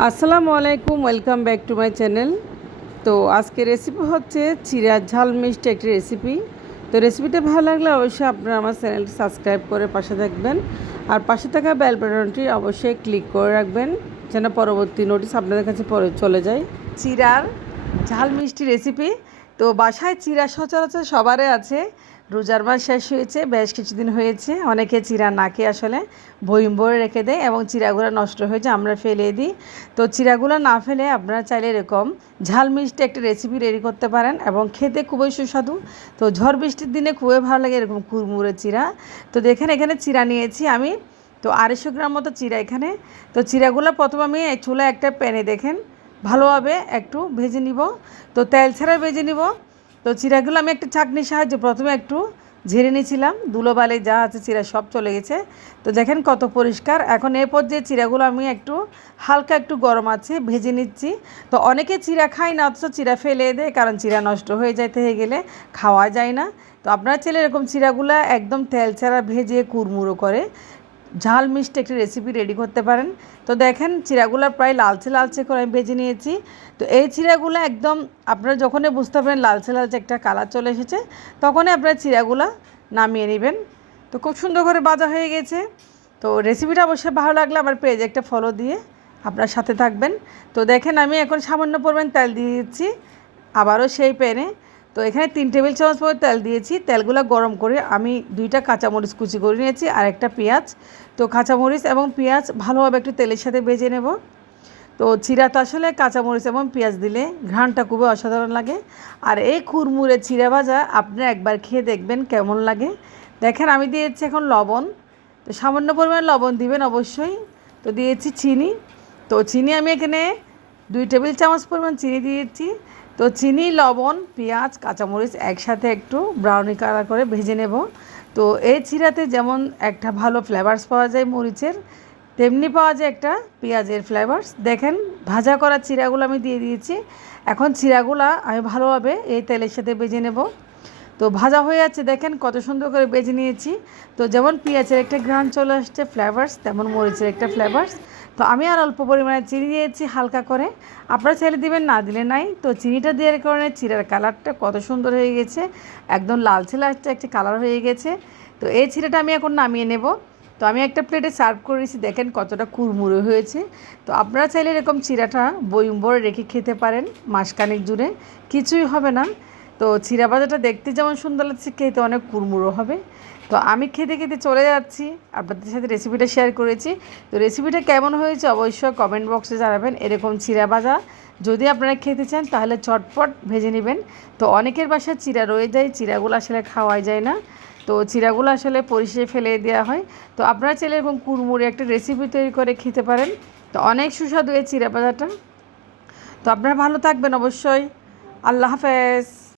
আসসালামু আলাইকুম, welcome back to my channel. তো আজকে রেসিপি হচ্ছে চিরা ঝাল মিষ্টি একটি রেসিপি তো রেসিপিটা ভালো লাগলে অবশ্যই আপনারা আমার চ্যানেলটি সাবস্ক্রাইব করে পাশে থাকবেন। আর পাশে থাকা বেল বাটনটি অবশ্যই ক্লিক করে রাখবেন, যেন পরবর্তী নোটিশ আপনাদের কাছে পরে চলে যায়। চিরার ঝাল মিষ্টি রেসিপি তো বাসায় চিরা সচরাচর সবারই আছে। রোজার মাস শেষ হয়েছে, বেশ কিছুদিন হয়েছে। অনেকে চিরা নাকে আসলে বইম ভরে রেখে দেয় এবং চিরাগুলো নষ্ট হয়ে যায়, আমরা ফেলে দিই। তো চিরাগুলো না ফেলে আপনারা চাইলে এরকম ঝাল মিষ্টি একটা রেসিপি রেডি করতে পারেন এবং খেতে খুবই সুস্বাদু। তো ঝড় বৃষ্টির দিনে খুবই ভালো লাগে এরকম কুরমুরে চিরা। তো দেখেন, এখানে চিরা নিয়েছি আমি। তো আড়াইশো গ্রাম মতো চিরা এখানে। তো চিরাগুলো প্রথম আমি চুলা একটা প্যানে দেখেন, ভালোভাবে একটু ভেজে নিব। তো তেল ছাড়া ভেজে নিব। তো চিরাগুলো আমি একটা চাটনির সাহায্যে প্রথমে একটু ঝেড়ে নিয়েছিলাম। ধুলোবালি যা আছে চিরা সব চলে গেছে। তো দেখেন কত পরিষ্কার। এখন এ যে চিরাগুলো আমি একটু হালকা একটু গরম আছে, ভেজে নিচ্ছি। তো অনেকে চিরা খায় না, অথচ চিরা ফেলে দেয়, কারণ চিরা নষ্ট হয়ে যাইতে হয়ে গেলে খাওয়া যায় না। তো আপনারা চাইলে এরকম চিরাগুলো একদম তেল ছাড়া ভেজে কুড়মুড়ো করে ঝাল মিষ্টি একটি রেসিপি রেডি করতে পারেন। তো দেখেন, চিরাগুলো প্রায় লালচে লালচে করে আমি ভেজে নিয়েছি। তো এই চিরাগুলো একদম আপনারা যখনই বুঝতে পারেন লালচে লালচে একটা কালার চলে এসেছে, তখনই আপনারা চিরাগুলো নামিয়ে নেবেন। তো খুব সুন্দর করে বাজা হয়ে গেছে। তো রেসিপিটা অবশ্যই ভালো লাগলে আমার পেজে একটা ফলো দিয়ে আপনার সাথে থাকবেন। তো দেখেন, আমি এখন সামান্য পরিমাণ তেল দিয়ে দিচ্ছি। আবারও সেই প্যানে তো এখানে তিন টেবিল চামচ পরে তেল দিয়েছি। তেলগুলো গরম করে আমি দুইটা কাঁচামরিচ কুচি করে নিয়েছি আর একটা পেঁয়াজ। তো কাঁচামরিচ এবং পেঁয়াজ ভালোভাবে একটু তেলের সাথে ভেজে নেব। তো চিরা তো আসলে কাঁচামরিচ এবং পেঁয়াজ দিলে ঘ্রাণটা খুবই অসাধারণ লাগে। আর এই কুরমুরে চিরা ভাজা আপনি একবার খেয়ে দেখবেন কেমন লাগে। দেখেন আমি দিয়েছি এখন লবণ। তো সামান্য পরিমাণ লবণ দিবেন অবশ্যই। তো দিয়েছি চিনি। তো চিনি আমি এখানে দুই টেবিল চামচ পরিমাণ চিনি দিয়েছি। তো চিনি, লবণ, পেঁয়াজ, কাঁচামরিচ একসাথে একটু ব্রাউনি কালার করে ভেজে নেব। তো এই চিরাতে যেমন একটা ভালো ফ্লেভার্স পাওয়া যায় মরিচের, তেমনি পাওয়া যায় একটা পেঁয়াজের ফ্লেভার্স দেখেন, ভাজা করা চিরাগুলো আমি দিয়ে দিয়েছি। এখন চিরাগুলো আমি ভালোভাবে এই তেলের সাথে ভেজে নেব। তো ভাজা হয়ে যাচ্ছে দেখেন কত সুন্দর করে বেজে নিয়েছি। তো যেমন পেঁয়াজের একটা ঘ্রাণ চলে আসছে ফ্লেভার্স তেমন মরিচের একটা ফ্লেভার্স তো আমি আর অল্প পরিমাণে চিনি দিয়েছি হালকা করে। আপনারা ছেলে দিবেন, না দিলে নাই। তো চিনিটা দেওয়ার কারণে চিরার কালারটা কত সুন্দর হয়ে গেছে। একদম লালচে লালচে একটা কালার হয়ে গেছে। তো এই চিরাটা আমি এখন নামিয়ে নেব। তো আমি একটা প্লেটে সার্ভ করেছি দেখেন কতটা কুড়মুড়ো হয়েছে। তো আপনারা চাইলে এরকম চিরাটা বইম ভরে রেখে খেতে পারেন, মাসখানেক জুড়ে। কিছুই হবে না। তো চিরা ভাজাটা দেখতে যেমন সুন্দর লাগছে, খেতে অনেক কুড়মুড়ো হবে। তো আমি খেতে খেতে চলে যাচ্ছি, আপনাদের সাথে রেসিপিটা শেয়ার করেছি। তো রেসিপিটা কেমন হয়েছে অবশ্যই কমেন্ট বক্সে জানাবেন, এরকম চিরা ভাজা যদি আপনারা খেতে চান, তাহলে চটপট ভেজে নেবেন। তো অনেকের বাসায় চিরা রয়ে যায় চিরাগুলো আসলে খাওয়াই যায় না। তো চিরাগুলো আসলে পরিষে ফেলে দেওয়া হয়। তো আপনারা চাইলে এরকম কুড়মুড়ে একটা রেসিপি তৈরি করে খেতে পারেন। তো অনেক সুস্বাদু এই চিরা ভাজাটা তো আপনারা ভালো থাকবেন অবশ্যই। আল্লাহ হাফেজ।